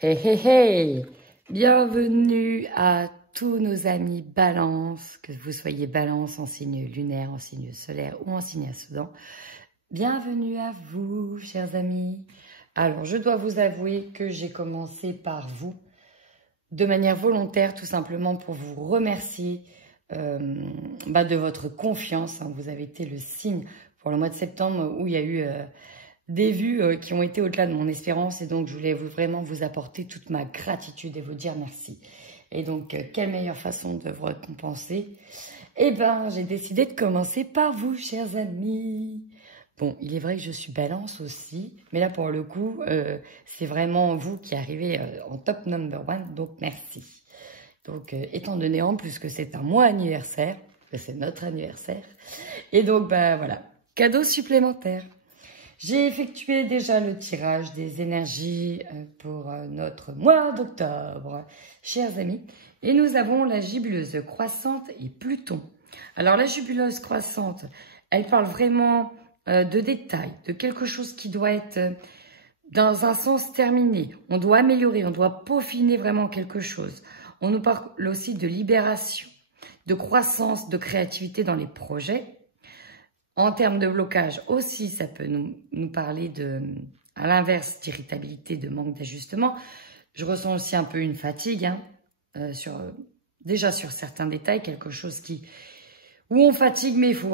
Hey hey hey! Bienvenue à tous nos amis Balance, que vous soyez Balance en signe lunaire, en signe solaire ou en signe ascendant. Bienvenue à vous, chers amis. Alors, je dois vous avouer que j'ai commencé par vous, de manière volontaire, tout simplement pour vous remercier de votre confiance. Vous avez été le signe pour le mois de septembre où il y a eu des vues qui ont été au-delà de mon espérance. Et donc, je voulais vraiment vous apporter toute ma gratitude et vous dire merci. Et donc, quelle meilleure façon de vous récompenser? Eh bien, j'ai décidé de commencer par vous, chers amis. Bon, il est vrai que je suis Balance aussi, mais là, pour le coup, c'est vraiment vous qui arrivez en top number one, donc merci. Donc, étant donné en plus que c'est un mois anniversaire, que c'est notre anniversaire, et donc, voilà, cadeau supplémentaire. J'ai effectué déjà le tirage des énergies pour notre mois d'octobre, chers amis, et nous avons la jubileuse croissante et Pluton. Alors, la jubileuse croissante, elle parle vraiment de détails, de quelque chose qui doit être dans un sens terminé. On doit améliorer, on doit peaufiner vraiment quelque chose. On nous parle aussi de libération, de croissance, de créativité dans les projets. En termes de blocage aussi, ça peut nous parler à l'inverse, d'irritabilité, de manque d'ajustement. Je ressens aussi un peu une fatigue, déjà sur certains détails, quelque chose où on fatigue, mais faut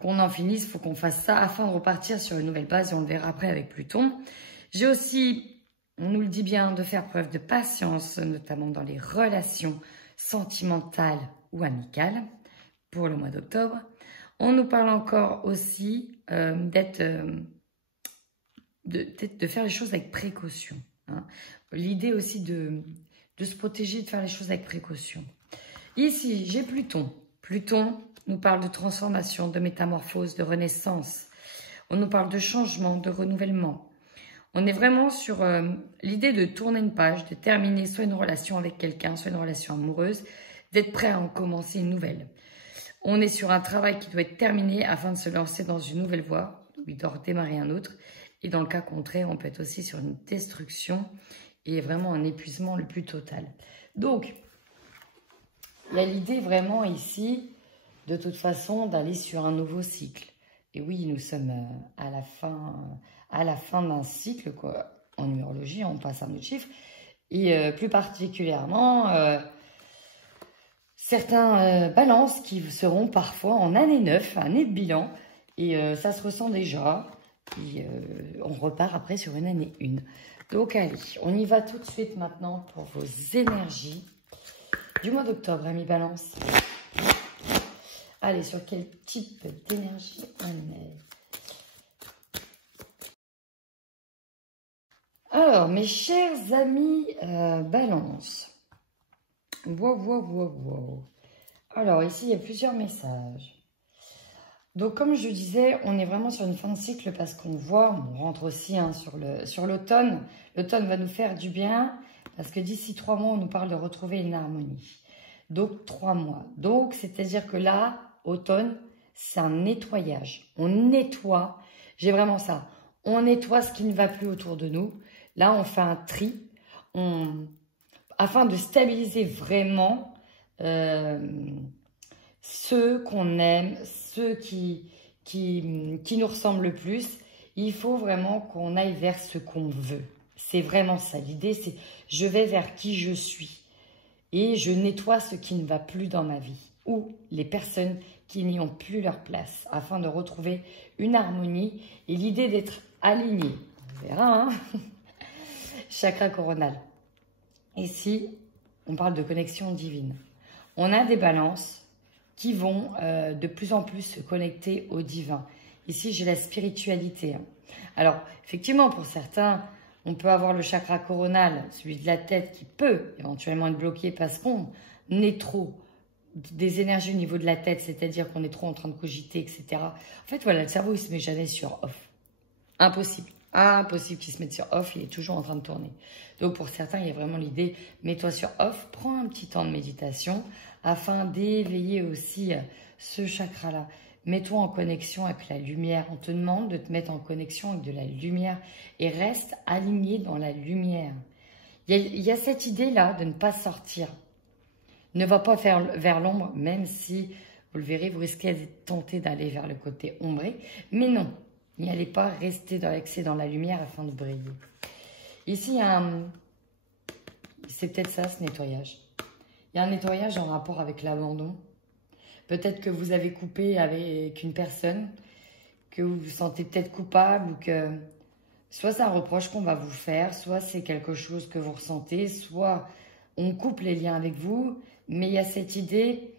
qu'on en finisse, il faut qu'on fasse ça afin de repartir sur une nouvelle base, et on le verra après avec Pluton. J'ai aussi, on nous le dit bien, de faire preuve de patience, notamment dans les relations sentimentales ou amicales pour le mois d'octobre. On nous parle encore aussi de faire les choses avec précaution. L'idée aussi de se protéger, de faire les choses avec précaution. Ici, j'ai Pluton. Pluton nous parle de transformation, de métamorphose, de renaissance. On nous parle de changement, de renouvellement. On est vraiment sur l'idée de tourner une page, de terminer soit une relation avec quelqu'un, soit une relation amoureuse, d'être prêt à en commencer une nouvelle. On est sur un travail qui doit être terminé afin de se lancer dans une nouvelle voie, où il doit redémarrer un autre. Et dans le cas contraire, on peut être aussi sur une destruction et vraiment un épuisement le plus total. Donc, il y a l'idée vraiment ici, de toute façon, d'aller sur un nouveau cycle. Et oui, nous sommes à la fin d'un cycle, quoi. En numérologie, on passe à un autre chiffre. Et plus particulièrement, certains balances qui seront parfois en année 9, année de bilan. Et ça se ressent déjà. Et on repart après sur une année 1. Donc allez, on y va tout de suite maintenant pour vos énergies du mois d'octobre, amis Balance. Allez, sur quel type d'énergie on est? Alors, mes chers amis Balance. Wow. Alors, ici, il y a plusieurs messages. Donc, comme je disais, on est vraiment sur une fin de cycle parce qu'on voit, on rentre aussi sur l'automne. L'automne va nous faire du bien parce que d'ici 3 mois, on nous parle de retrouver une harmonie. Donc, 3 mois. Donc, c'est-à-dire que là, automne, c'est un nettoyage. On nettoie, j'ai vraiment ça. On nettoie ce qui ne va plus autour de nous. Là, on fait un tri afin de stabiliser vraiment ceux qu'on aime, ceux qui nous ressemblent le plus. Il faut vraiment qu'on aille vers ce qu'on veut. C'est vraiment ça. L'idée, c'est je vais vers qui je suis. Et je nettoie ce qui ne va plus dans ma vie. Ou les personnes qui n'y ont plus leur place. Afin de retrouver une harmonie. Et l'idée d'être aligné. On verra, hein. Chakra coronal. Ici, on parle de connexion divine. On a des balances qui vont de plus en plus se connecter au divin. Ici, j'ai la spiritualité. Alors, effectivement, pour certains, on peut avoir le chakra coronal, celui de la tête, qui peut éventuellement être bloqué parce qu'on est trop des énergies au niveau de la tête, c'est-à-dire qu'on est trop en train de cogiter, etc. En fait, voilà, le cerveau, il se met jamais sur off. Impossible. Impossible qu'il se mette sur off, il est toujours en train de tourner. Donc pour certains, il y a vraiment l'idée, mets-toi sur off, prends un petit temps de méditation afin d'éveiller aussi ce chakra-là. Mets-toi en connexion avec la lumière. On te demande de te mettre en connexion avec de la lumière et reste aligné dans la lumière. Il y a cette idée-là de ne pas sortir. Ne va pas vers l'ombre, même si, vous le verrez, vous risquez d'être tenté d'aller vers le côté ombré. Mais non, n'y allez pas, rester dans la lumière afin de briller. Ici, il y a c'est peut-être ça, ce nettoyage. Il y a un nettoyage en rapport avec l'abandon. Peut-être que vous avez coupé avec une personne, que vous vous sentez peut-être coupable, ou que soit c'est un reproche qu'on va vous faire, soit c'est quelque chose que vous ressentez, soit on coupe les liens avec vous, mais il y a cette idée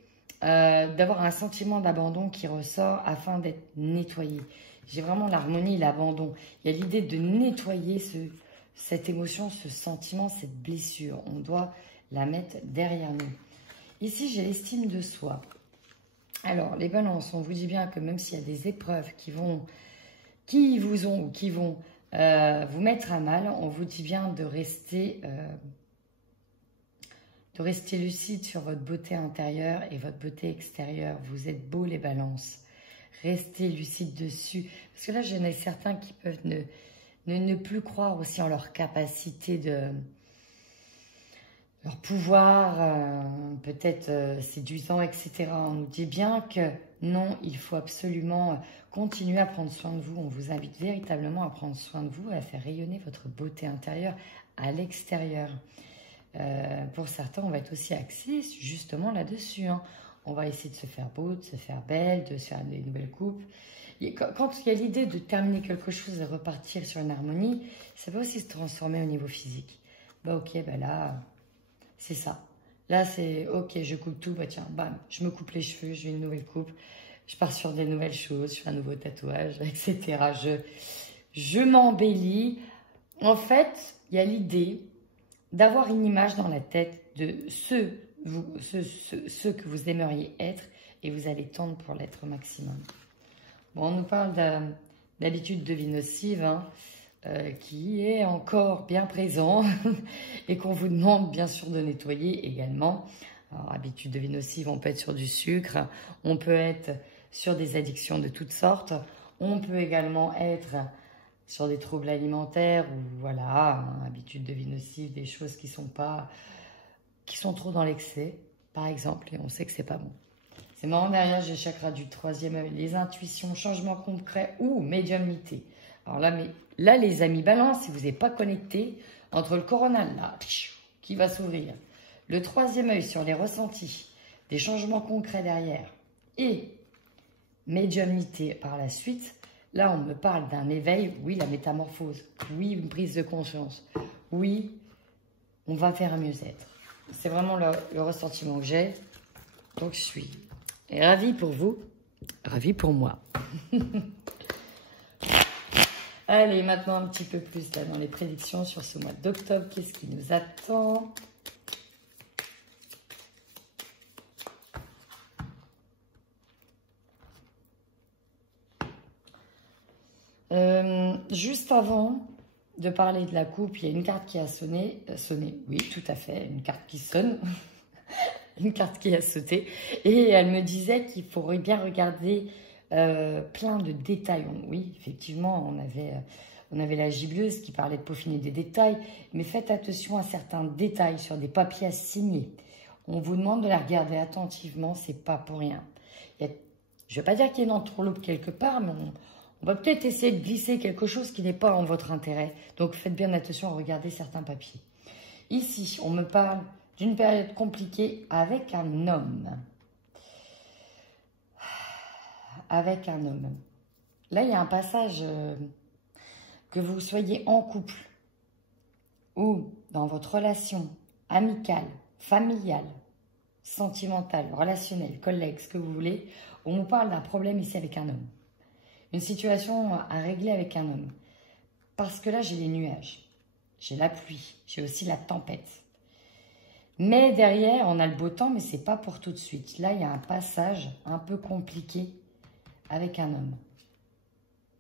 d'avoir un sentiment d'abandon qui ressort afin d'être nettoyé. J'ai vraiment l'harmonie et l'abandon. Il y a l'idée de nettoyer cette émotion, ce sentiment, cette blessure. On doit la mettre derrière nous. Ici, j'ai l'estime de soi. Alors, les balances, on vous dit bien que même s'il y a des épreuves qui vont vous mettre à mal, on vous dit bien de rester lucide sur votre beauté intérieure et votre beauté extérieure. Vous êtes beaux, les balances. Restez lucide dessus. Parce que là, j'en ai certains qui peuvent ne plus croire aussi en leur capacité leur pouvoir, peut-être séduisant, etc. On nous dit bien que non, il faut absolument continuer à prendre soin de vous. On vous invite véritablement à prendre soin de vous, à faire rayonner votre beauté intérieure à l'extérieur. Pour certains, on va être aussi axé justement là-dessus. Hein. On va essayer de se faire beau, de se faire belle, de se faire des nouvelles coupes. Et quand il y a l'idée de terminer quelque chose et repartir sur une harmonie, ça peut aussi se transformer au niveau physique. Bah ok, bah là, c'est ça. Là, c'est ok, je coupe tout, bah tiens, bam, je me coupe les cheveux, je fais une nouvelle coupe, je pars sur des nouvelles choses, je fais un nouveau tatouage, etc. Je m'embellis. En fait, il y a l'idée d'avoir une image dans la tête de ce que vous aimeriez être et vous allez tendre pour l'être au maximum. Bon, on nous parle d'habitude de vie nocive, hein, qui est encore bien présent et qu'on vous demande bien sûr de nettoyer également. Alors, habitude de vie nocive, on peut être sur du sucre, on peut être sur des addictions de toutes sortes, on peut également être sur des troubles alimentaires ou voilà, hein, habitude de vie nocive, des choses qui sont trop dans l'excès, par exemple, et on sait que c'est pas bon. C'est marrant, derrière, j'ai le chakra du troisième œil, les intuitions, changements concrets ou médiumnité. Alors là, les amis balance, si vous n'êtes pas connecté, entre le coronal, là, qui va s'ouvrir, le troisième œil sur les ressentis, des changements concrets derrière, et médiumnité par la suite, là, on me parle d'un éveil, oui, la métamorphose, oui, une prise de conscience, oui, on va faire un mieux-être. C'est vraiment le ressentiment que j'ai, donc je suis ravie pour vous, ravie pour moi. Allez, maintenant un petit peu plus là dans les prédictions sur ce mois d'octobre. Qu'est-ce qui nous attend? Juste avant de parler de la coupe, il y a une carte qui a sonné, oui, tout à fait, une carte qui sonne, une carte qui a sauté, et elle me disait qu'il faudrait bien regarder plein de détails. Oui, effectivement, on avait la gibeleuse qui parlait de peaufiner des détails, mais faites attention à certains détails sur des papiers à signer. On vous demande de la regarder attentivement, c'est pas pour rien. Je ne vais pas dire qu'il y a une entourloupe quelque part, mais on va peut-être essayer de glisser quelque chose qui n'est pas en votre intérêt. Donc faites bien attention à regarder certains papiers. Ici, on me parle d'une période compliquée avec un homme. Avec un homme. Là, il y a un passage, que vous soyez en couple ou dans votre relation amicale, familiale, sentimentale, relationnelle, collègue, ce que vous voulez, on vous parle d'un problème ici avec un homme. Une situation à régler avec un homme. Parce que là, j'ai les nuages, j'ai la pluie, j'ai aussi la tempête. Mais derrière, on a le beau temps, mais ce n'est pas pour tout de suite. Là, il y a un passage un peu compliqué avec un homme.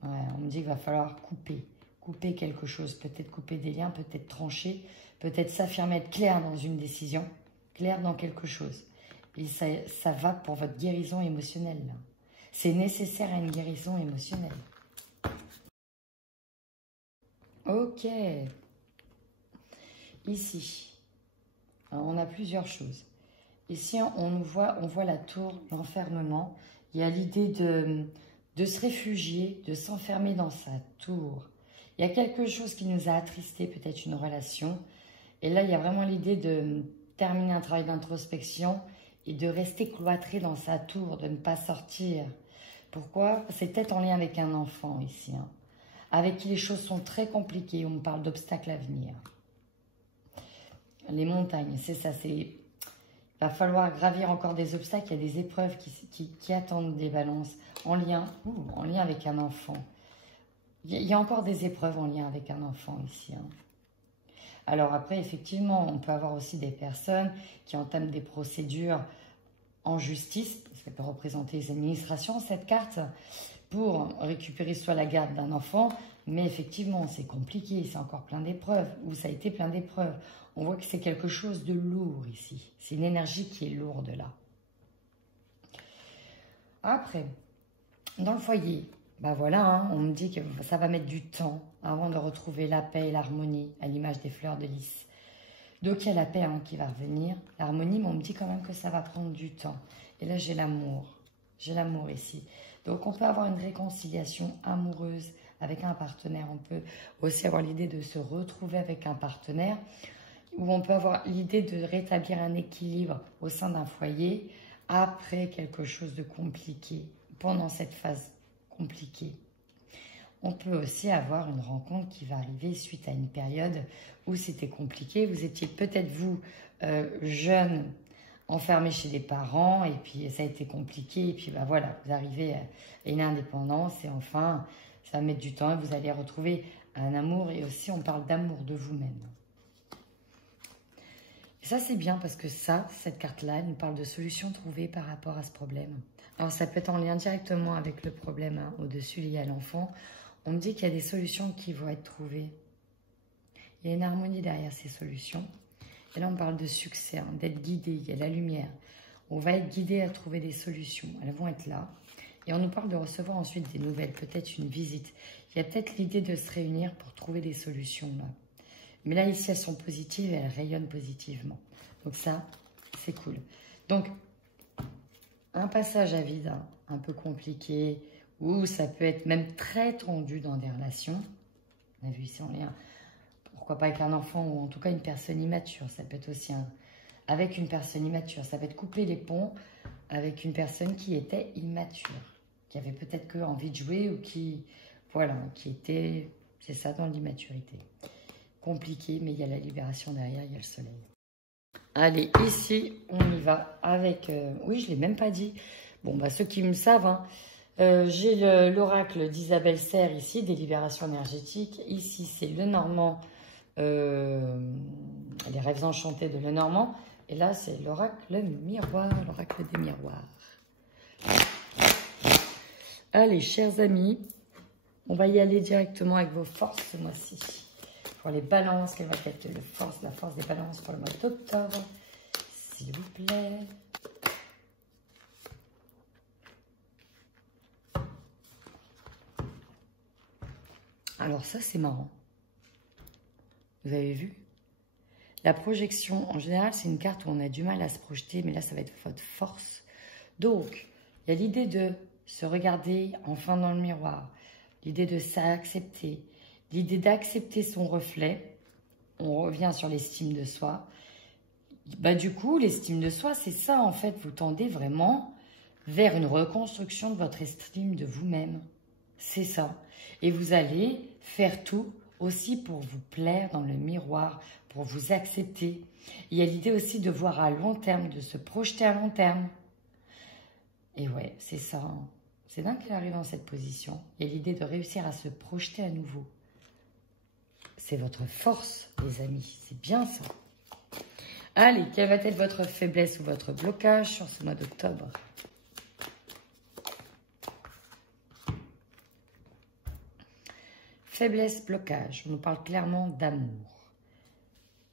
Ouais, on me dit qu'il va falloir couper quelque chose. Peut-être couper des liens, peut-être trancher, peut-être s'affirmer, être clair dans une décision, clair dans quelque chose. Et ça va pour votre guérison émotionnelle, là. C'est nécessaire à une guérison émotionnelle. Ok. ici, on a plusieurs choses. Ici, on voit la tour, l'enfermement. Il y a l'idée de se réfugier, de s'enfermer dans sa tour. Il y a quelque chose qui nous a attristé, peut-être une relation. Et là, il y a vraiment l'idée de terminer un travail d'introspection et de rester cloîtré dans sa tour, de ne pas sortir. Pourquoi? C'est peut-être en lien avec un enfant ici, hein, avec qui les choses sont très compliquées. On parle d'obstacles à venir. Les montagnes, c'est ça, il va falloir gravir encore des obstacles, il y a des épreuves qui attendent des balances en lien avec un enfant. Il y a encore des épreuves en lien avec un enfant ici. Hein. Alors après, effectivement, on peut avoir aussi des personnes qui entament des procédures en justice, parce qu'elle peut représenter les administrations, cette carte, pour récupérer soit la garde d'un enfant, mais effectivement, c'est compliqué, c'est encore plein d'épreuves, ou ça a été plein d'épreuves. On voit que c'est quelque chose de lourd ici. C'est une énergie qui est lourde là. Après, dans le foyer, ben voilà, hein, on me dit que ça va mettre du temps avant de retrouver la paix et l'harmonie, à l'image des fleurs de lys. Donc il y a la paix hein, qui va revenir, l'harmonie, mais on me dit quand même que ça va prendre du temps. Et là, j'ai l'amour. J'ai l'amour ici. Donc on peut avoir une réconciliation amoureuse avec un partenaire. On peut aussi avoir l'idée de se retrouver avec un partenaire, ou on peut avoir l'idée de rétablir un équilibre au sein d'un foyer après quelque chose de compliqué, pendant cette phase compliquée. On peut aussi avoir une rencontre qui va arriver suite à une période où c'était compliqué. Vous étiez peut-être vous, jeune, enfermé chez des parents, et puis ça a été compliqué, et puis bah voilà, vous arrivez à une indépendance, et enfin, ça va mettre du temps, et vous allez retrouver un amour, et aussi on parle d'amour de vous-même. Et ça, c'est bien parce que cette carte-là, elle nous parle de solutions trouvées par rapport à ce problème. Alors, ça peut être en lien directement avec le problème hein, au-dessus lié à l'enfant. On me dit qu'il y a des solutions qui vont être trouvées. Il y a une harmonie derrière ces solutions. Et là, on parle de succès, hein, d'être guidé. Il y a la lumière. On va être guidé à trouver des solutions. Elles vont être là. Et on nous parle de recevoir ensuite des nouvelles, peut-être une visite. Il y a peut-être l'idée de se réunir pour trouver des solutions là. Mais là, ici, elles sont positives et elles rayonnent positivement. Donc ça, c'est cool. Donc, un passage à vide, hein, un peu compliqué, ou ça peut être même très tendu dans des relations. On a vu ici en lien, pourquoi pas avec un enfant, ou en tout cas une personne immature. Ça peut être aussi avec une personne immature. Ça peut être couper les ponts avec une personne qui était immature, qui avait peut-être que envie de jouer, ou qui était, c'est ça, dans l'immaturité. Compliqué, mais il y a la libération derrière, il y a le soleil. Allez, ici, on y va avec... oui, je ne l'ai même pas dit. Bon, bah, ceux qui me savent, hein, j'ai l'oracle d'Isabelle Serre ici, des libérations énergétiques. Ici, c'est Lenormand, les rêves enchantés de Lenormand. Et là, c'est l'oracle miroir, l'oracle des miroirs. Allez, chers amis, on va y aller directement avec vos forces ce mois-ci. Pour les balances, quelle va être la force des balances pour le mois d'octobre, s'il vous plaît. Alors ça, c'est marrant. Vous avez vu? La projection, en général, c'est une carte où on a du mal à se projeter, mais là, ça va être votre force. Donc, il y a l'idée de se regarder enfin dans le miroir, l'idée de s'accepter, l'idée d'accepter son reflet. On revient sur l'estime de soi. Bah, du coup, l'estime de soi, c'est ça, en fait. Vous tendez vraiment vers une reconstruction de votre estime de vous-même. C'est ça. Et vous allez faire tout aussi pour vous plaire dans le miroir, pour vous accepter. Il y a l'idée aussi de voir à long terme, de se projeter à long terme. Et ouais, c'est ça. Hein. C'est dingue qu'elle arrive dans cette position. Il y a l'idée de réussir à se projeter à nouveau. C'est votre force, les amis. C'est bien ça. Allez, quelle va être votre faiblesse ou votre blocage sur ce mois d'octobre? Faiblesse, blocage. On nous parle clairement d'amour.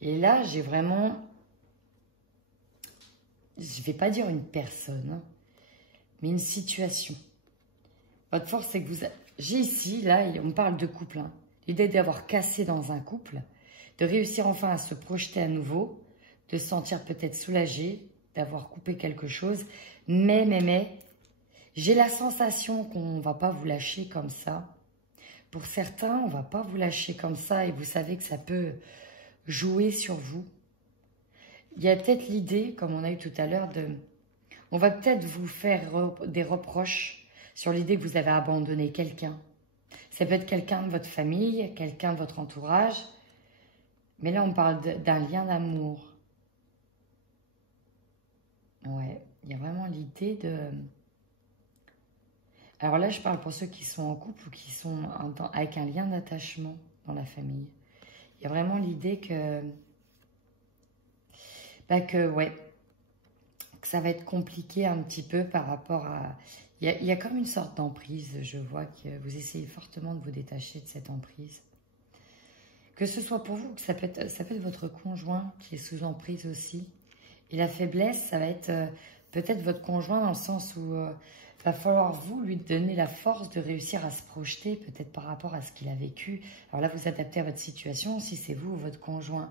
Et là, j'ai vraiment... Je ne vais pas dire une personne, hein, mais une situation. Votre force, c'est que vous... J'ai ici, là, on parle de couple, hein. L'idée d'avoir cassé dans un couple, de réussir enfin à se projeter à nouveau, de se sentir peut-être soulagé, d'avoir coupé quelque chose. Mais, j'ai la sensation qu'on ne va pas vous lâcher comme ça. Pour certains, on ne va pas vous lâcher comme ça et vous savez que ça peut jouer sur vous. Il y a peut-être l'idée, comme on a eu tout à l'heure, on va peut-être vous faire des reproches sur l'idée que vous avez abandonné quelqu'un. Ça peut être quelqu'un de votre famille, quelqu'un de votre entourage. Mais là, on parle d'un lien d'amour. Ouais, il y a vraiment l'idée de... Alors là, je parle pour ceux qui sont en couple ou qui sont avec un lien d'attachement dans la famille. Il y a vraiment l'idée que... que ça va être compliqué un petit peu par rapport à... Il y a comme une sorte d'emprise, je vois que vous essayez fortement de vous détacher de cette emprise. Que ce soit pour vous, que ça peut être votre conjoint qui est sous emprise aussi. Et la faiblesse, ça va être peut-être votre conjoint dans le sens où va falloir vous lui donner la force de réussir à se projeter, peut-être par rapport à ce qu'il a vécu. Alors là, vous adaptez à votre situation, si c'est vous ou votre conjoint.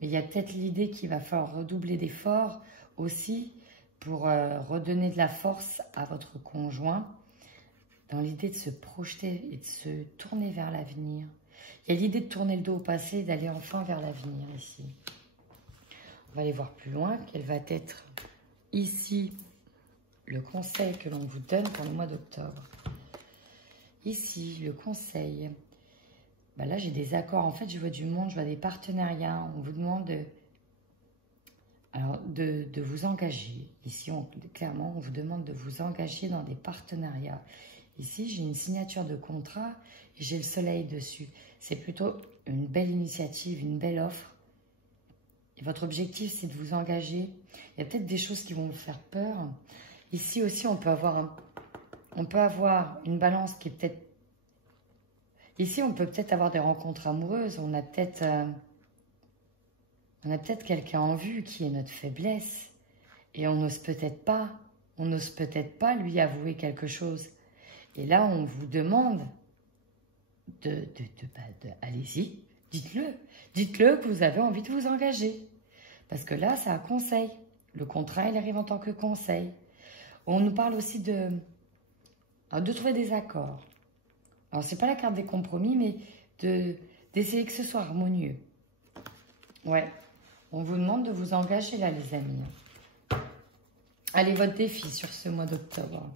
Mais il y a peut-être l'idée qu'il va falloir redoubler d'efforts aussi pour redonner de la force à votre conjoint dans l'idée de se projeter et de se tourner vers l'avenir. Il y a l'idée de tourner le dos au passé et d'aller enfin vers l'avenir ici. On va aller voir plus loin, quel va être ici le conseil que l'on vous donne pour le mois d'octobre. Ici, le conseil. Là, j'ai des accords. En fait, je vois du monde, je vois des partenariats. On vous demande de vous engager. Ici, clairement, on vous demande de vous engager dans des partenariats. Ici, j'ai une signature de contrat et j'ai le soleil dessus. C'est plutôt une belle initiative, une belle offre. Et votre objectif, c'est de vous engager. Il y a peut-être des choses qui vont vous faire peur. Ici aussi, on peut avoir une balance qui est peut-être... Ici, on peut peut-être avoir des rencontres amoureuses. On a peut-être quelqu'un en vue qui est notre faiblesse. Et on n'ose peut-être pas lui avouer quelque chose. Et là, on vous demande allez-y, dites-le. Dites-le que vous avez envie de vous engager. Parce que là, c'est un conseil. Le contrat, il arrive en tant que conseil. On nous parle aussi de trouver des accords. Alors, ce n'est pas la carte des compromis, mais d'essayer que ce soit harmonieux. Ouais. On vous demande de vous engager là, les amis. Allez, votre défi sur ce mois d'octobre.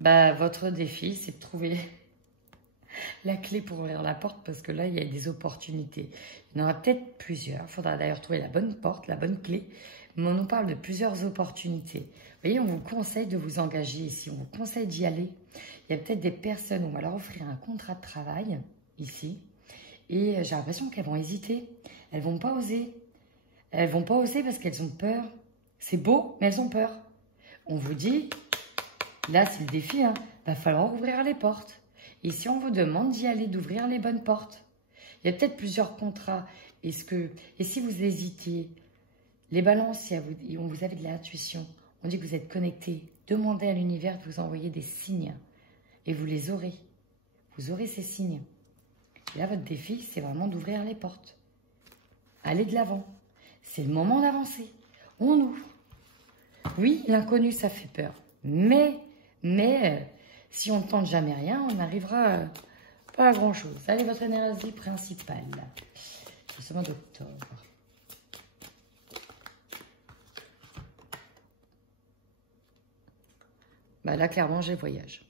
Votre défi, c'est de trouver la clé pour ouvrir la porte, parce que là, il y a des opportunités. Il y en aura peut-être plusieurs. Il faudra d'ailleurs trouver la bonne porte, la bonne clé. Mais on nous parle de plusieurs opportunités. Vous voyez, on vous conseille de vous engager ici. On vous conseille d'y aller. Il y a peut-être des personnes, on va leur offrir un contrat de travail, ici. Et j'ai l'impression qu'elles vont hésiter. Elles ne vont pas oser. Elles ne vont pas oser parce qu'elles ont peur. C'est beau, mais elles ont peur. On vous dit, là, c'est le défi, hein. Va falloir ouvrir les portes. Et si on vous demande d'y aller, d'ouvrir les bonnes portes, il y a peut-être plusieurs contrats. Et si vous hésitez, les balances, si vous avez de l'intuition, on dit que vous êtes connecté, demandez à l'univers de vous envoyer des signes. Et vous les aurez. Vous aurez ces signes. Et là, votre défi, c'est vraiment d'ouvrir les portes. Allez de l'avant. C'est le moment d'avancer. On ouvre. Oui, l'inconnu, ça fait peur. Mais si on ne tente jamais rien, on n'arrivera pas à grand-chose. Allez, votre énergie principale, sur ce mois d'octobre. Là, clairement, j'ai le voyage.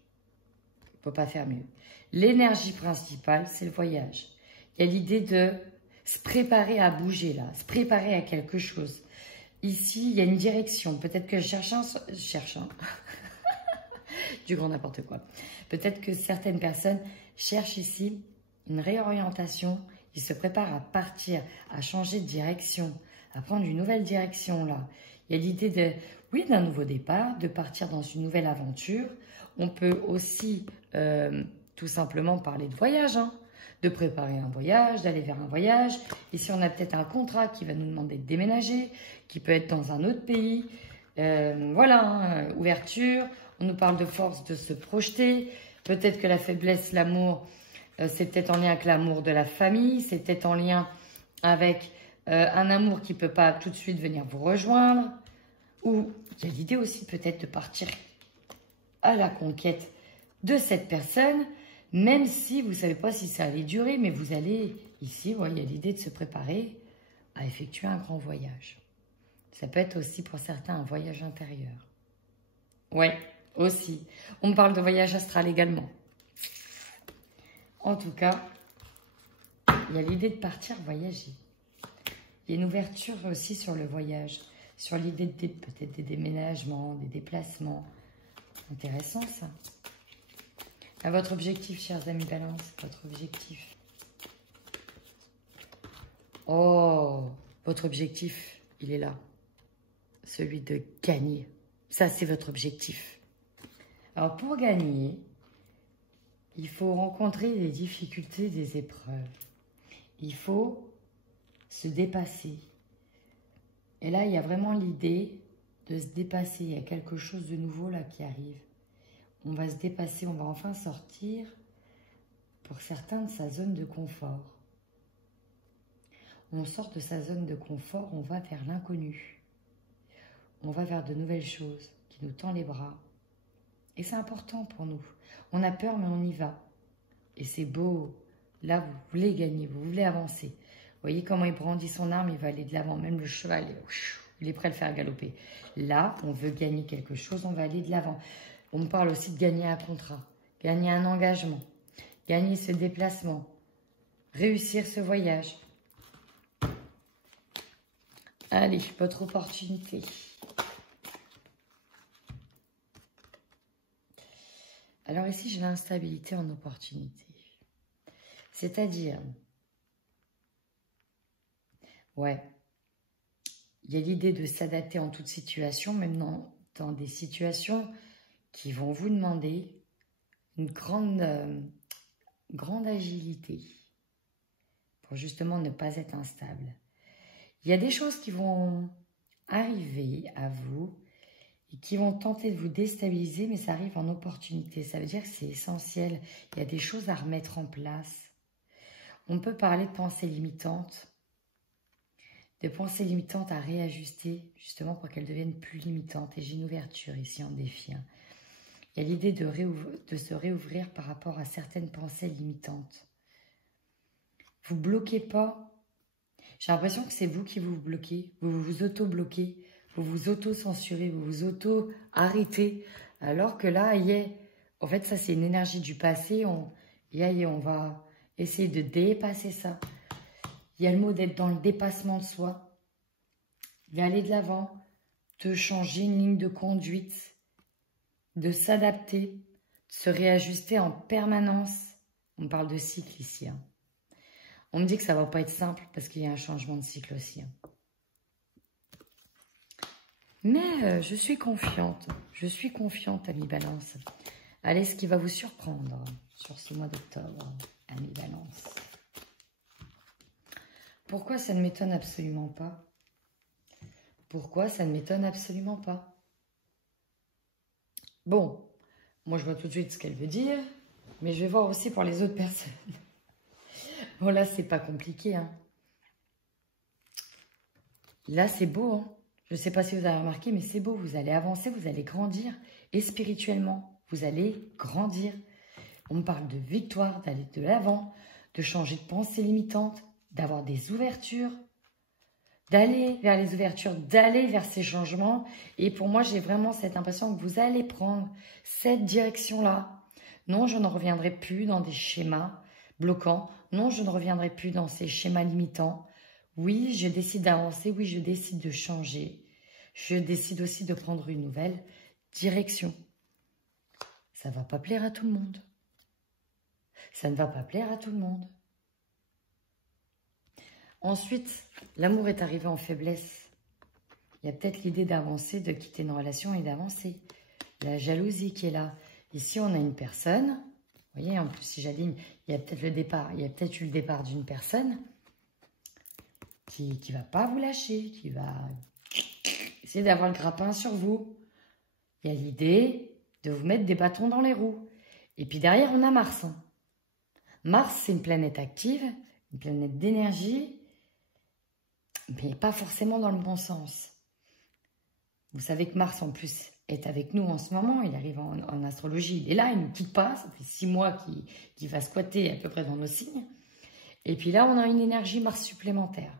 Il ne peut pas faire mieux. L'énergie principale, c'est le voyage. Il y a l'idée de se préparer à bouger, là. Se préparer à quelque chose. Ici, il y a une direction. Peut-être que je cherche un... du grand n'importe quoi. Peut-être que certaines personnes cherchent ici une réorientation. Ils se préparent à partir, à changer de direction, à prendre une nouvelle direction, là. Il y a l'idée d'un nouveau départ, de partir dans une nouvelle aventure. On peut aussi tout simplement parler de voyage, hein, de préparer un voyage, d'aller vers un voyage. Ici, on a peut-être un contrat qui va nous demander de déménager, qui peut être dans un autre pays. Voilà, ouverture. On nous parle de force de se projeter. Peut-être que la faiblesse, l'amour, C'est peut-être en lien avec l'amour de la famille. C'est peut-être en lien avec un amour qui ne peut pas tout de suite venir vous rejoindre. Ou il y a l'idée aussi peut-être de partir à la conquête de cette personne, même si vous ne savez pas si ça allait durer, mais vous allez, ici, il y a l'idée de se préparer à effectuer un grand voyage. Ça peut être aussi pour certains un voyage intérieur. Ouais, aussi. On me parle de voyage astral également. En tout cas, il y a l'idée de partir voyager. Il y a une ouverture aussi sur le voyage, sur l'idée de peut-être des déménagements, des déplacements. Intéressant ça. À votre objectif, chers amis Balance, votre objectif. Oh, votre objectif, il est là. Celui de gagner. Ça, c'est votre objectif. Alors, pour gagner, il faut rencontrer des difficultés, des épreuves. Il faut se dépasser. Et là, il y a vraiment l'idée de se dépasser. Il y a quelque chose de nouveau là qui arrive. On va se dépasser, on va enfin sortir, pour certains, de sa zone de confort. On sort de sa zone de confort, on va vers l'inconnu. On va vers de nouvelles choses qui nous tendent les bras. Et c'est important pour nous. On a peur, mais on y va. Et c'est beau. Là, vous voulez gagner, vous voulez avancer. Vous voyez comment il brandit son arme, il va aller de l'avant. Même le cheval, il est prêt à le faire galoper. Là, on veut gagner quelque chose, on va aller de l'avant. On me parle aussi de gagner un contrat, gagner un engagement, gagner ce déplacement, réussir ce voyage. Allez, votre opportunité. Alors ici, j'ai l'instabilité en opportunité. C'est-à-dire, ouais, il y a l'idée de s'adapter en toute situation, même dans des situations qui vont vous demander une grande agilité pour justement ne pas être instable. Il y a des choses qui vont arriver à vous et qui vont tenter de vous déstabiliser, mais ça arrive en opportunité. Ça veut dire que c'est essentiel. Il y a des choses à remettre en place. On peut parler de pensées limitantes à réajuster, justement pour qu'elles deviennent plus limitantes. Et j'ai une ouverture ici en défi. Il y a l'idée de se réouvrir par rapport à certaines pensées limitantes. Vous ne bloquez pas. J'ai l'impression que c'est vous qui vous bloquez. Vous vous auto-bloquez. Vous vous auto-censurez. Vous vous auto-arrêtez. Alors que là, en fait, ça, c'est une énergie du passé. On va essayer de dépasser ça. Il y a le mot d'être dans le dépassement de soi. D'aller de l'avant. De changer une ligne de conduite. De s'adapter. De se réajuster en permanence. On parle de cycle ici. On me dit que ça ne va pas être simple parce qu'il y a un changement de cycle aussi. Mais je suis confiante. Je suis confiante, Amis Balance. Allez, ce qui va vous surprendre sur ce mois d'octobre, Amis Balance. Pourquoi ça ne m'étonne absolument pas? Pourquoi ça ne m'étonne absolument pas? Bon, moi je vois tout de suite ce qu'elle veut dire, mais je vais voir aussi pour les autres personnes. Bon, là, c'est pas compliqué. Là, c'est beau. Je ne sais pas si vous avez remarqué, mais c'est beau. Vous allez avancer, vous allez grandir. Et spirituellement, vous allez grandir. On me parle de victoire, d'aller de l'avant, de changer de pensée limitante, d'avoir des ouvertures, d'aller vers les ouvertures, d'aller vers ces changements. Et pour moi, j'ai vraiment cette impression que vous allez prendre cette direction-là. Non, je ne reviendrai plus dans des schémas bloquants. Non, je ne reviendrai plus dans ces schémas limitants. Oui, je décide d'avancer. Oui, je décide de changer. Je décide aussi de prendre une nouvelle direction. Ça ne va pas plaire à tout le monde. Ça ne va pas plaire à tout le monde. Ensuite, l'amour est arrivé en faiblesse. Il y a peut-être l'idée d'avancer, de quitter une relation et d'avancer. La jalousie qui est là. Ici, on a une personne. Vous voyez, en plus, si j'aligne, il y a peut-être le départ. Il y a peut-être eu le départ d'une personne qui ne va pas vous lâcher, qui va essayer d'avoir le grappin sur vous. Il y a l'idée de vous mettre des bâtons dans les roues. Et puis derrière, on a Mars. Mars, c'est une planète active, une planète d'énergie, mais pas forcément dans le bon sens. Vous savez que Mars, en plus, est avec nous en ce moment. Il arrive en astrologie. Il est là, il ne nous quitte pas. Ça fait 6 mois qu'il va squatter à peu près dans nos signes. Et puis là, on a une énergie Mars supplémentaire.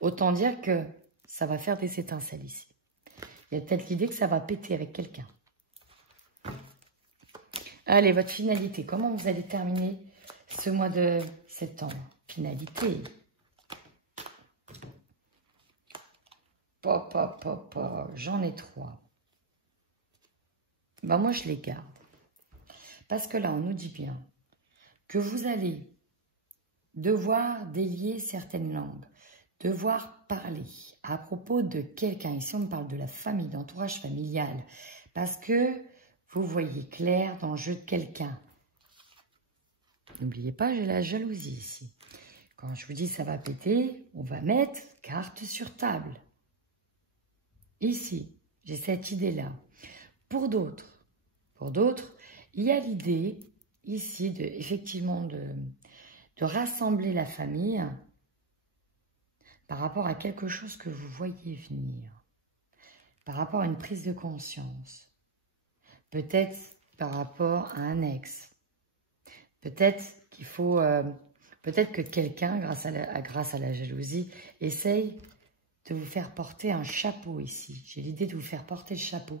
Autant dire que ça va faire des étincelles ici. Il y a peut-être l'idée que ça va péter avec quelqu'un. Allez, votre finalité. Comment vous allez terminer ce mois de septembre? Finalité. J'en ai 3. Ben moi, je les garde. Parce que là, on nous dit bien que vous allez devoir délier certaines langues, devoir parler à propos de quelqu'un. Ici, on me parle de la famille, d'entourage familial. Parce que vous voyez clair dans le jeu de quelqu'un. N'oubliez pas, j'ai la jalousie ici. Quand je vous dis ça va péter, on va mettre carte sur table. Ici, j'ai cette idée-là. Pour d'autres, il y a l'idée ici effectivement de rassembler la famille par rapport à quelque chose que vous voyez venir, par rapport à une prise de conscience, peut-être par rapport à un ex, peut-être qu'il faut, peut-être que quelqu'un, grâce à la jalousie, essaye de vous faire porter un chapeau ici. J'ai l'idée de vous faire porter le chapeau.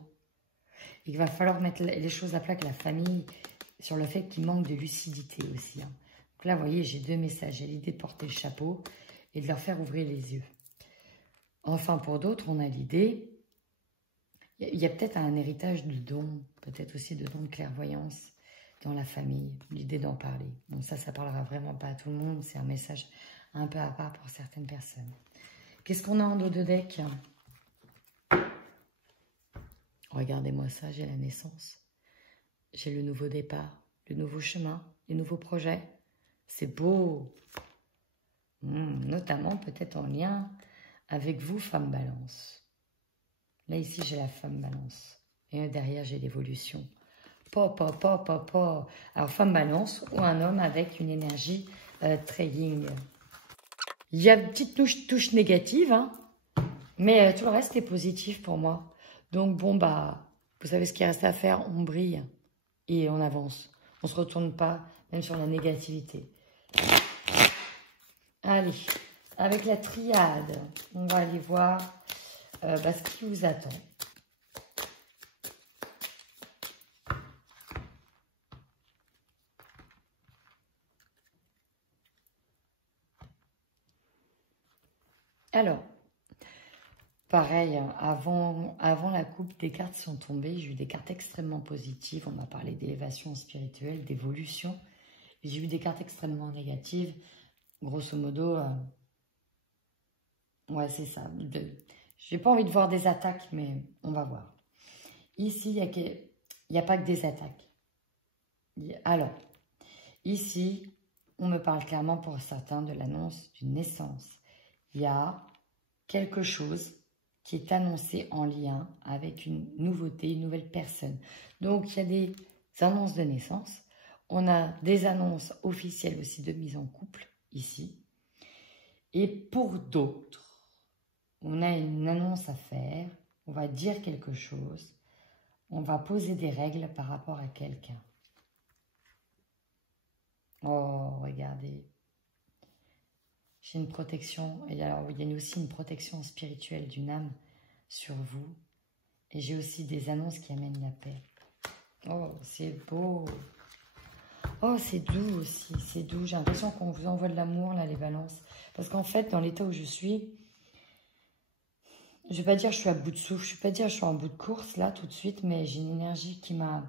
Et qu'il va falloir mettre les choses à plat avec la famille sur le fait qu'il manque de lucidité aussi. Hein. Donc là, vous voyez, j'ai 2 messages. J'ai l'idée de porter le chapeau et de leur faire ouvrir les yeux. Enfin, pour d'autres, on a l'idée, il y a peut-être un héritage de dons, peut-être aussi de dons de clairvoyance dans la famille, l'idée d'en parler. Bon, ça parlera vraiment pas à tout le monde. C'est un message un peu à part pour certaines personnes. Qu'est-ce qu'on a en dos de deck? Regardez-moi ça, j'ai la naissance. J'ai le nouveau départ, le nouveau chemin, les nouveaux projets. C'est beau. Notamment peut-être en lien avec vous, femme balance. Là, ici, j'ai la femme balance. Et derrière, j'ai l'évolution. Alors, femme balance ou un homme avec une énergie très yin. Il y a une petite touche négative, hein, mais tout le reste est positif pour moi. Donc bon, bah, vous savez ce qu'il reste à faire, on brille et on avance. On ne se retourne pas, même sur la négativité. Allez, avec la triade, on va aller voir ce qui vous attend. Alors, pareil, avant la coupe, des cartes sont tombées. J'ai eu des cartes extrêmement positives. On m'a parlé d'élévation spirituelle, d'évolution. J'ai eu des cartes extrêmement négatives. Grosso modo, ouais, c'est ça. J'ai pas envie de voir des attaques, mais on va voir. Ici, il n'y a pas que des attaques. Alors, ici, on me parle clairement pour certains de l'annonce d'une naissance. Il y a quelque chose qui est annoncé en lien avec une nouveauté, une nouvelle personne. Donc, il y a des annonces de naissance. On a des annonces officielles aussi de mise en couple, ici. Et pour d'autres, on a une annonce à faire. On va dire quelque chose. On va poser des règles par rapport à quelqu'un. Oh, regardez. J'ai une protection, et alors il y a aussi une protection spirituelle d'une âme sur vous. Et j'ai aussi des annonces qui amènent la paix. Oh, c'est beau. Oh, c'est doux aussi, c'est doux. J'ai l'impression qu'on vous envoie de l'amour, là, les balances. Parce qu'en fait, dans l'état où je suis, je ne vais pas dire que je suis à bout de souffle, je ne vais pas dire que je suis en bout de course, là, tout de suite, mais j'ai une énergie qui m'a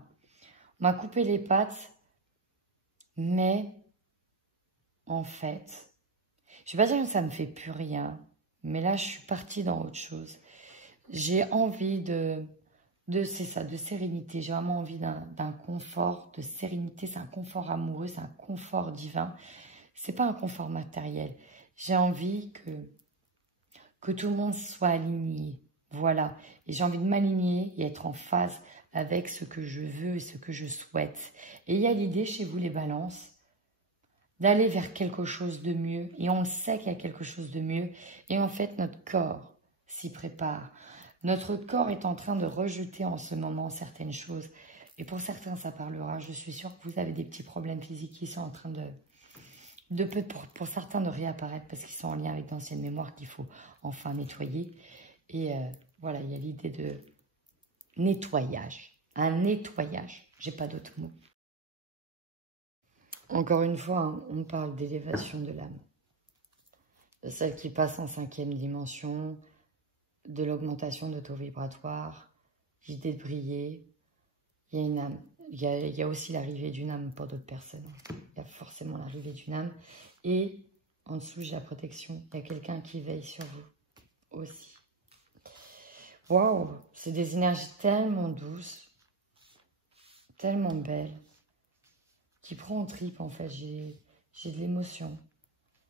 coupé les pattes. Mais, en fait... Je ne vais pas dire que ça ne me fait plus rien, mais là, je suis partie dans autre chose. J'ai envie c'est ça, de sérénité. J'ai vraiment envie d'un confort, de sérénité. C'est un confort amoureux, c'est un confort divin. C'est pas un confort matériel. J'ai envie que tout le monde soit aligné. Voilà. Et j'ai envie de m'aligner et être en phase avec ce que je veux et ce que je souhaite. Et il y a l'idée chez vous, les balances, d'aller vers quelque chose de mieux. Et on le sait qu'il y a quelque chose de mieux. Et en fait, notre corps s'y prépare. Notre corps est en train de rejeter en ce moment certaines choses. Et pour certains, ça parlera. Je suis sûre que vous avez des petits problèmes physiques qui sont en train pour certains de réapparaître parce qu'ils sont en lien avec d'anciennes mémoires qu'il faut enfin nettoyer. Et voilà, il y a l'idée de nettoyage. Un nettoyage. J'ai pas d'autre mot. Encore une fois, hein, on parle d'élévation de l'âme. De celle qui passe en 5e dimension, de l'augmentation de taux vibratoire, l'idée de briller. Il y a une âme. Il y a aussi l'arrivée d'une âme pour d'autres personnes. Il y a forcément l'arrivée d'une âme. Et en dessous, j'ai la protection. Il y a quelqu'un qui veille sur vous aussi. Waouh, c'est des énergies tellement douces, tellement belles, qui prend en tripe en fait. J'ai de l'émotion.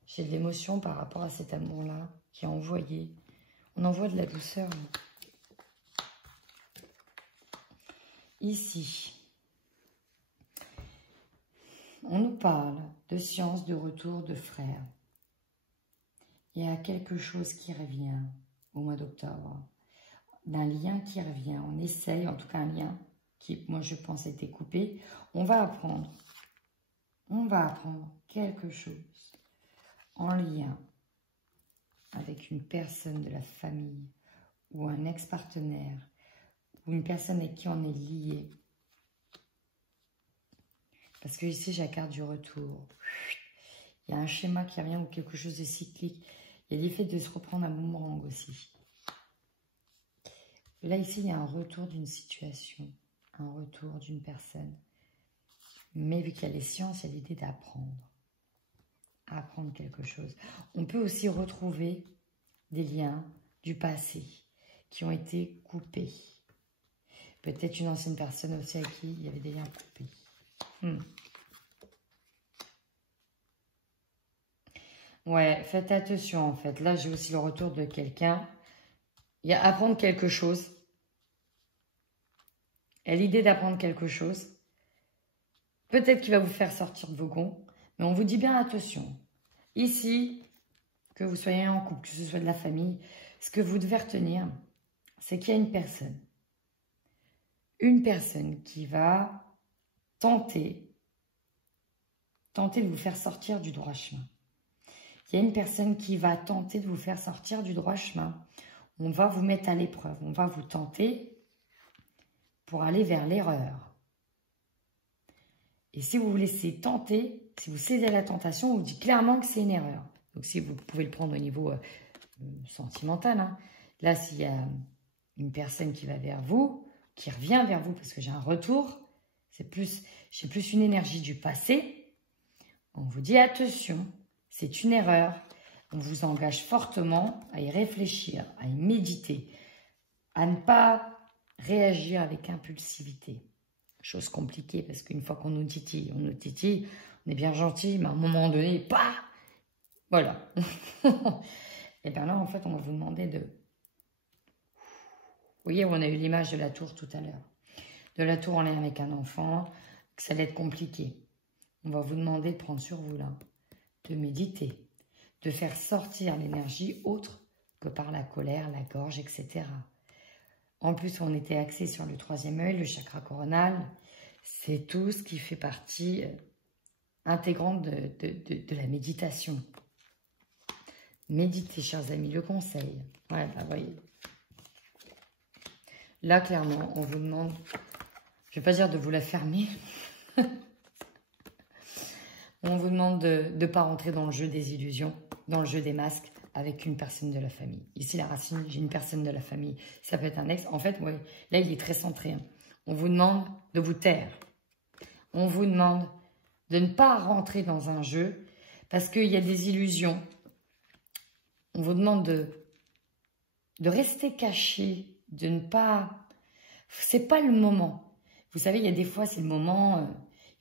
J'ai de l'émotion par rapport à cet amour-là qui est envoyé. On envoie de la douceur. Ici, on nous parle de science, de retour, de frères. Il y a quelque chose qui revient au mois d'octobre. D'un lien qui revient. On essaye, en tout cas un lien qui, moi je pense, a été coupé. On va apprendre quelque chose en lien avec une personne de la famille ou un ex-partenaire ou une personne avec qui on est lié. Parce que ici, j'ai la carte du retour. Il y a un schéma qui revient ou quelque chose de cyclique. Il y a l'effet de se reprendre un boomerang aussi. Là, ici, il y a un retour d'une situation, un retour d'une personne. Mais vu qu'il y a les sciences, il y a l'idée d'apprendre. Apprendre quelque chose. On peut aussi retrouver des liens du passé qui ont été coupés. Peut-être une ancienne personne aussi avec qui il y avait des liens coupés. Ouais, faites attention en fait. Là, j'ai aussi le retour de quelqu'un. Il y a apprendre quelque chose. Il y a l'idée d'apprendre quelque chose. Peut-être qu'il va vous faire sortir de vos gonds. Mais on vous dit bien attention. Ici, que vous soyez en couple, que ce soit de la famille, ce que vous devez retenir, c'est qu'il y a une personne. Une personne qui va tenter de vous faire sortir du droit chemin. Il y a une personne qui va tenter de vous faire sortir du droit chemin. On va vous mettre à l'épreuve. On va vous tenter pour aller vers l'erreur. Et si vous vous laissez tenter, si vous cédez à la tentation, on vous dit clairement que c'est une erreur. Donc si vous pouvez le prendre au niveau sentimental. Hein. Là, s'il y a une personne qui va vers vous, qui revient vers vous, parce que j'ai un retour, j'ai plus une énergie du passé. On vous dit attention, c'est une erreur. On vous engage fortement à y réfléchir, à y méditer, à ne pas réagir avec impulsivité. Chose compliquée parce qu'une fois qu'on nous titille, on est bien gentil, mais à un moment donné, pas. Voilà. Et bien là, en fait, on va vous demander de... Vous voyez, on a eu l'image de la tour tout à l'heure. De la tour en lien avec un enfant, que ça allait être compliqué. On va vous demander de prendre sur vous là, de méditer, de faire sortir l'énergie autre que par la colère, la gorge, etc. En plus, on était axé sur le 3e œil, le chakra coronal. C'est tout ce qui fait partie intégrante de la méditation. Méditez, chers amis, le conseil. Ouais, bah voyez. Là, clairement, on vous demande, je ne vais pas dire de vous la fermer. On vous demande de ne pas rentrer dans le jeu des illusions, dans le jeu des masques, avec une personne de la famille. Ici, la racine, j'ai une personne de la famille. Ça peut être un ex. En fait, ouais, là, il est très centré. Hein. On vous demande de vous taire. On vous demande de ne pas rentrer dans un jeu parce qu'il y a des illusions. On vous demande de rester caché, de ne pas... C'est pas le moment. Vous savez, il y a des fois, c'est le moment...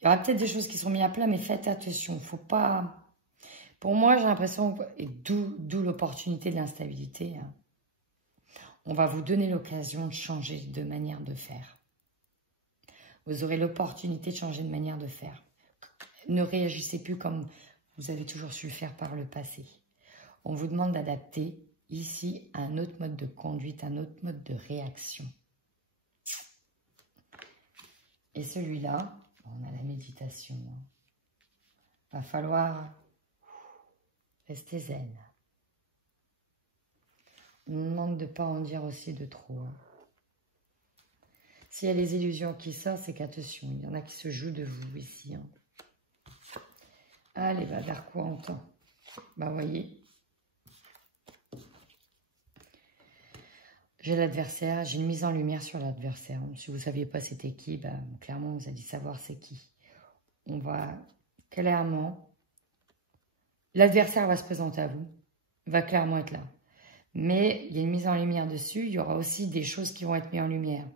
il y aura peut-être des choses qui sont mises à plat, mais faites attention. Faut pas... Pour moi, j'ai l'impression, et d'où l'opportunité de l'instabilité, hein. On va vous donner l'occasion de changer de manière de faire. Vous aurez l'opportunité de changer de manière de faire. Ne réagissez plus comme Vous avez toujours su le faire par le passé. On vous demande d'adapter ici un autre mode de conduite, un autre mode de réaction. Et celui-là, on a la méditation. Va falloir rester zen. On nous demande de ne pas en dire aussi de trop. S'il y a les illusions qui sortent, c'est qu'attention, il y en a qui se jouent de vous ici. Allez, va vers quoi on tend? Bah, voyez. J'ai l'adversaire, j'ai une mise en lumière sur l'adversaire. Si vous ne saviez pas c'était qui, bah, clairement, vous allez savoir c'est qui. On va clairement... L'adversaire va se présenter à vous, va clairement être là. Mais il y a une mise en lumière dessus, il y aura aussi des choses qui vont être mises en lumière.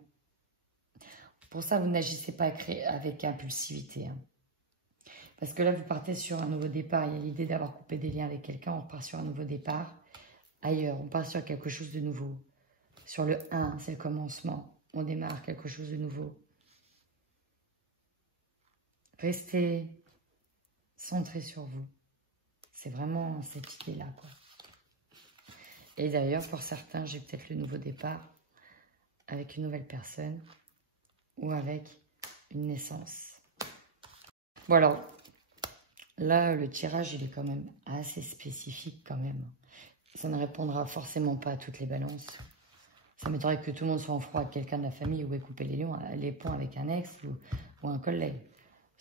Pour ça, vous n'agissez pas avec impulsivité. Parce que là, vous partez sur un nouveau départ. Il y a l'idée d'avoir coupé des liens avec quelqu'un. On part sur un nouveau départ. Ailleurs, on part sur quelque chose de nouveau. Sur le 1, c'est le commencement. On démarre quelque chose de nouveau. Restez centré sur vous. C'est vraiment cette idée-là, quoi. Et d'ailleurs, pour certains, j'ai peut-être le nouveau départ avec une nouvelle personne ou avec une naissance. Bon alors, là, le tirage, il est quand même assez spécifique quand même. Ça ne répondra forcément pas à toutes les balances. Ça m'étonnerait que tout le monde soit en froid avec quelqu'un de la famille ou ait coupé les ponts avec un ex ou un collègue.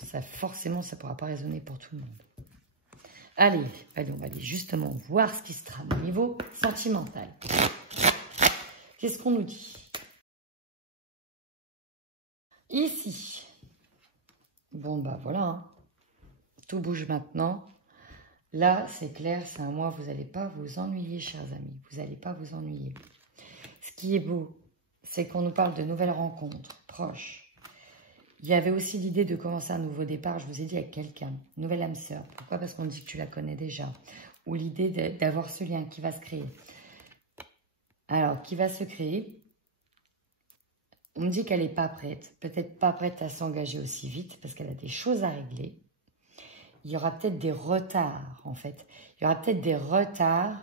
Ça, forcément, ça ne pourra pas résonner pour tout le monde. Allez, on va aller justement voir ce qui se trame au niveau sentimental. Qu'est-ce qu'on nous dit? Ici. Bon, bah voilà. Tout bouge maintenant. Là, c'est clair, c'est un mois, vous n'allez pas vous ennuyer, chers amis. Vous n'allez pas vous ennuyer. Ce qui est beau, c'est qu'on nous parle de nouvelles rencontres proches. Il y avait aussi l'idée de commencer un nouveau départ, je vous ai dit, avec quelqu'un, nouvelle âme sœur. Pourquoi? Parce qu'on dit que tu la connais déjà. Ou l'idée d'avoir ce lien qui va se créer. Alors, qui va se créer? On me dit qu'elle n'est pas prête. Peut-être pas prête à s'engager aussi vite, parce qu'elle a des choses à régler. Il y aura peut-être des retards, en fait. Il y aura peut-être des retards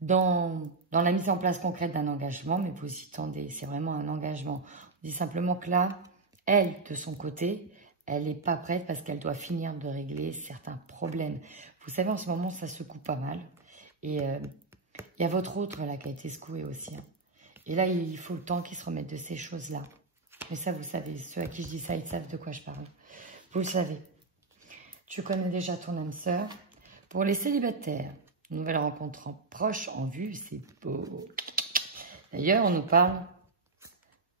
dans la mise en place concrète d'un engagement, mais vous y tendez. C'est vraiment un engagement. On dit simplement que là, elle, de son côté, elle n'est pas prête parce qu'elle doit finir de régler certains problèmes. Vous savez, en ce moment, ça secoue pas mal. Et il y a votre autre là qui a été secoué aussi. Et là, il faut le temps qu'il se remette de ces choses-là. Mais ça, vous savez, ceux à qui je dis ça, ils savent de quoi je parle. Vous le savez. Tu connais déjà ton âme sœur. Pour les célibataires, une nouvelle rencontre proche en vue, c'est beau. D'ailleurs, on nous parle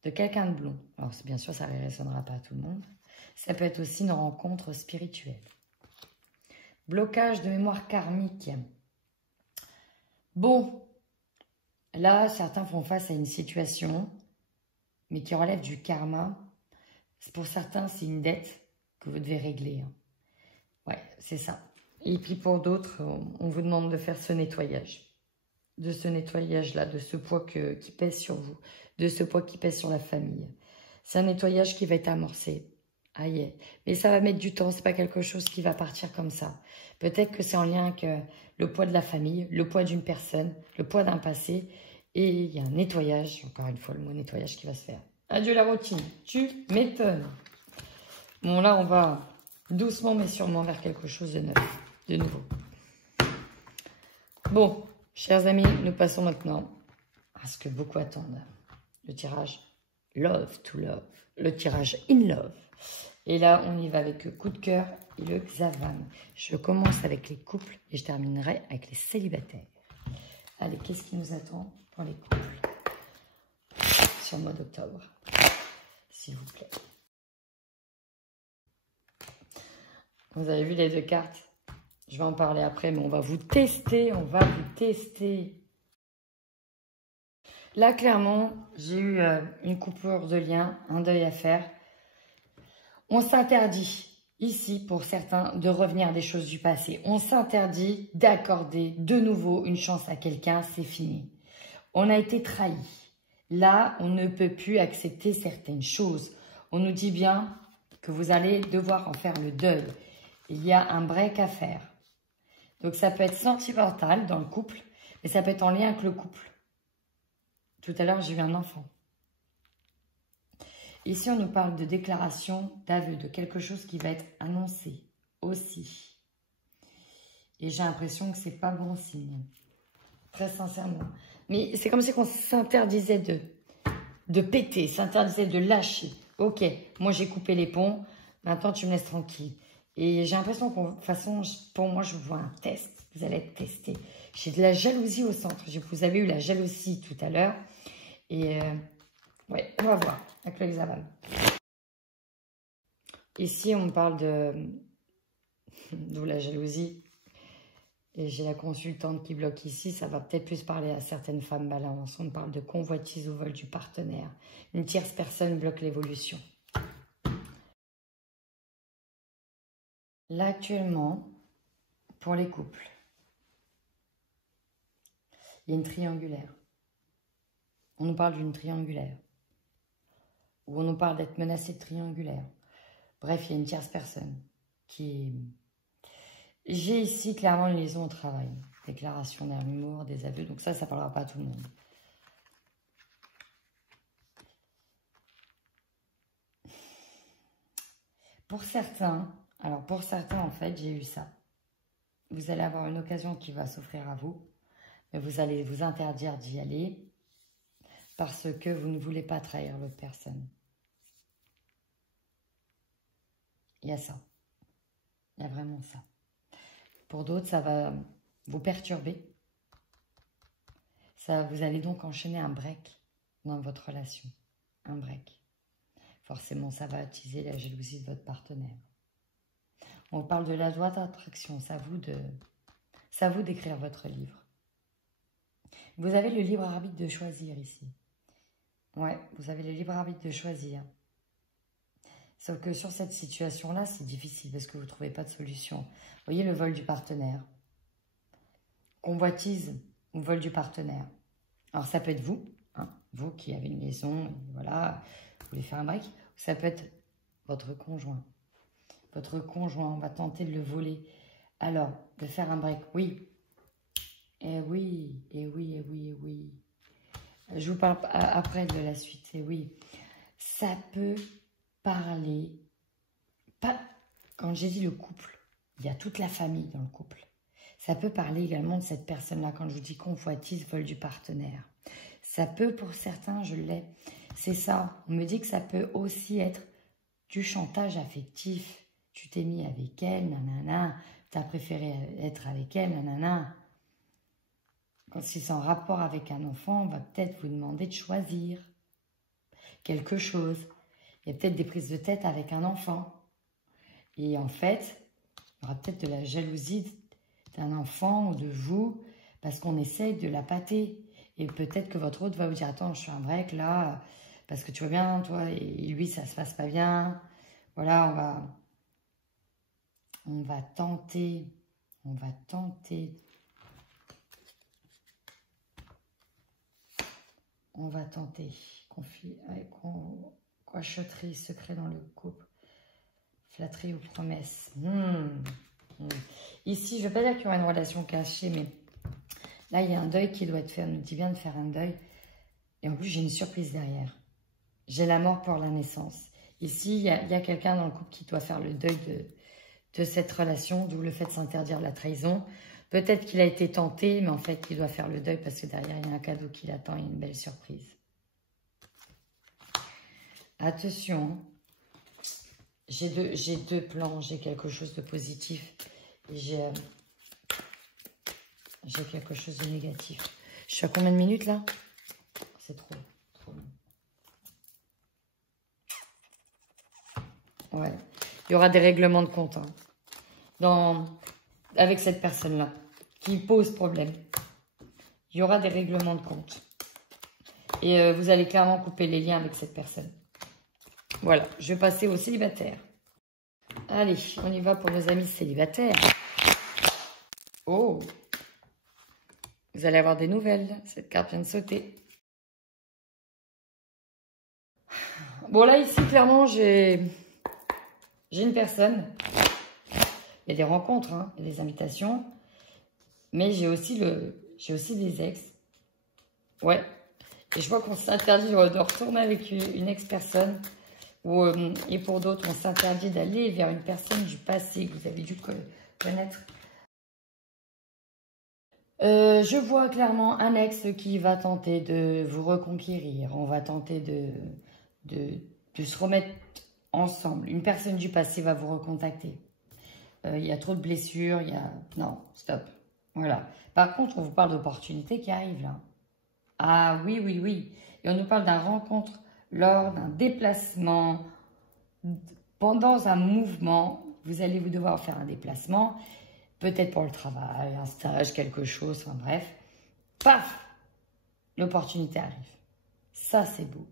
de quelqu'un de blond. Alors, bien sûr, ça ne résonnera pas à tout le monde. Ça peut être aussi une rencontre spirituelle. Blocage de mémoire karmique. Bon, là, certains font face à une situation, mais qui relève du karma. Pour certains, c'est une dette que vous devez régler. Ouais, c'est ça. Et puis pour d'autres, on vous demande de faire ce nettoyage. De ce nettoyage-là, de ce poids qui pèse sur vous, de ce poids qui pèse sur la famille. C'est un nettoyage qui va être amorcé. Aïe, mais ça va mettre du temps, c'est pas quelque chose qui va partir comme ça. Peut-être que c'est en lien avec le poids de la famille, le poids d'une personne, le poids d'un passé, et il y a un nettoyage, encore une fois le mot nettoyage qui va se faire. Adieu la routine, tu m'étonnes. Bon là on va doucement mais sûrement vers quelque chose de neuf, de nouveau. Bon, chers amis, nous passons maintenant à ce que beaucoup attendent. Le tirage Love to Love, le tirage In Love. Et là, on y va avec le coup de cœur et le Xavam. Je commence avec les couples et je terminerai avec les célibataires. Allez, qu'est-ce qui nous attend pour les couples sur le mois d'octobre, s'il vous plaît. Vous avez vu les deux cartes? Je vais en parler après, mais on va vous tester, Là, clairement, j'ai eu une coupure de lien, un deuil à faire. On s'interdit, ici, pour certains, de revenir à des choses du passé. On s'interdit d'accorder de nouveau une chance à quelqu'un, c'est fini. On a été trahi. Là, on ne peut plus accepter certaines choses. On nous dit bien que vous allez devoir en faire le deuil. Il y a un break à faire. Donc, ça peut être sentimental dans le couple, mais ça peut être en lien avec le couple. Tout à l'heure, j'ai eu un enfant. Ici, on nous parle de déclaration, d'aveu, de quelque chose qui va être annoncé aussi. Et j'ai l'impression que c'est pas bon signe. Très sincèrement. Mais c'est comme si on s'interdisait de péter, s'interdisait de lâcher. Ok, moi j'ai coupé les ponts, maintenant tu me laisses tranquille. Et j'ai l'impression que, de toute façon, pour moi, je vois un test. Vous allez être testé. J'ai de la jalousie au centre. Vous avez eu la jalousie tout à l'heure. Et ouais, on va voir avec le hexaval. Ici, on me parle de la jalousie. Et j'ai la consultante qui bloque ici. Ça va peut-être plus parler à certaines femmes balance. On me parle de convoitise au vol du partenaire. Une tierce personne bloque l'évolution. Là, actuellement, pour les couples, il y a une triangulaire. On nous parle d'une triangulaire. Ou on nous parle d'être menacé de triangulaire. Bref, il y a une tierce personne qui... J'ai ici clairement une liaison au travail. Déclaration d'amour, des aveux. Donc ça parlera pas à tout le monde. Pour certains, en fait, j'ai eu ça. Vous allez avoir une occasion qui va s'offrir à vous, mais vous allez vous interdire d'y aller parce que vous ne voulez pas trahir l'autre personne. Il y a ça. Il y a vraiment ça. Pour d'autres, ça va vous perturber. Vous allez donc enchaîner un break dans votre relation. Un break. Forcément, ça va attiser la jalousie de votre partenaire. On parle de la loi d'attraction. C'est à vous d'écrire votre livre. Vous avez le libre arbitre de choisir ici. Ouais, vous avez le libre arbitre de choisir. Sauf que sur cette situation-là, c'est difficile parce que vous ne trouvez pas de solution. Vous voyez le vol du partenaire. Convoitise ou vol du partenaire. Alors ça peut être vous, hein, vous qui avez une liaison, voilà, vous voulez faire un break. Ou ça peut être votre conjoint. Votre conjoint, on va tenter de le voler. Alors, de faire un break, oui. Eh oui, eh oui, eh oui, eh oui. Je vous parle après de la suite, eh oui. Ça peut parler, pas, quand j'ai dit le couple, il y a toute la famille dans le couple. Ça peut parler également de cette personne-là, quand je vous dis convoitise, vol du partenaire. Ça peut, pour certains, je l'ai, c'est ça. On me dit que ça peut aussi être du chantage affectif. Tu t'es mis avec elle, nanana, tu as préféré être avec elle, nanana. Quand c'est en rapport avec un enfant, on va peut-être vous demander de choisir quelque chose. Il y a peut-être des prises de tête avec un enfant. Et en fait, il y aura peut-être de la jalousie d'un enfant ou de vous, parce qu'on essaye de la pâter. Et peut-être que votre autre va vous dire, attends, je suis un break là, parce que tu vois bien, toi, et lui, ça se passe pas bien. Voilà, on va tenter, cochotterie, secret dans le couple, flatterie ou promesse. Ici, je ne vais pas dire qu'il y aura une relation cachée, mais là, il y a un deuil qui doit être fait. On nous dit bien de faire un deuil. Et en plus, j'ai une surprise derrière. J'ai la mort pour la naissance. Ici, il y a quelqu'un dans le couple qui doit faire le deuil de cette relation, d'où le fait de s'interdire la trahison. Peut-être qu'il a été tenté, mais en fait, il doit faire le deuil parce que derrière, il y a un cadeau qui l'attend et une belle surprise. Attention, j'ai deux plans, j'ai quelque chose de positif et j'ai quelque chose de négatif. Je suis à combien de minutes là? C'est trop long. Ouais, il y aura des règlements de compte avec cette personne-là qui pose problème. Il y aura des règlements de compte. Et vous allez clairement couper les liens avec cette personne. Voilà, je vais passer aux célibataires. Allez, on y va pour nos amis célibataires. Oh, vous allez avoir des nouvelles. Cette carte vient de sauter. Bon, là, ici, clairement, j'ai une personne. Il y a des rencontres, hein, il y a des invitations. Mais j'ai aussi des ex. Ouais. Et je vois qu'on s'interdit de retourner avec une ex-personne. Et pour d'autres, on s'interdit d'aller vers une personne du passé que vous avez dû connaître. Je vois clairement un ex qui va tenter de vous reconquérir. On va tenter de se remettre ensemble. Une personne du passé va vous recontacter. Il y a trop de blessures. Non, stop. Voilà. Par contre, on vous parle d'opportunités qui arrivent là. Ah oui, oui, oui. Et on nous parle d'un rencontre lors d'un déplacement, pendant un mouvement. Vous allez vous devoir faire un déplacement, peut-être pour le travail, un stage, quelque chose, enfin bref. Paf! L'opportunité arrive. Ça, c'est beau.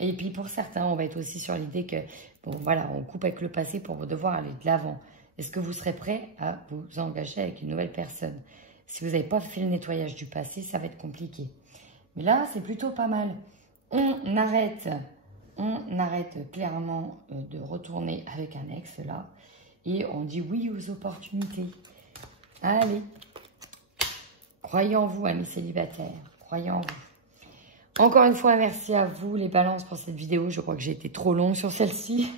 Et puis pour certains, on va être aussi sur l'idée que, bon voilà, on coupe avec le passé pour devoir aller de l'avant. Est-ce que vous serez prêt à vous engager avec une nouvelle personne? Si vous n'avez pas fait le nettoyage du passé, ça va être compliqué. Mais là, c'est plutôt pas mal. On arrête clairement de retourner avec un ex là. Et on dit oui aux opportunités. Allez. Croyez en vous, amis célibataires. Croyez en vous. Encore une fois, merci à vous les balances pour cette vidéo. Je crois que j'ai été trop longue sur celle-ci.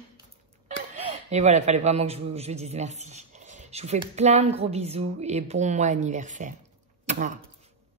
Et voilà, il fallait vraiment que je vous dise merci. Je vous fais plein de gros bisous et bon mois anniversaire. Voilà.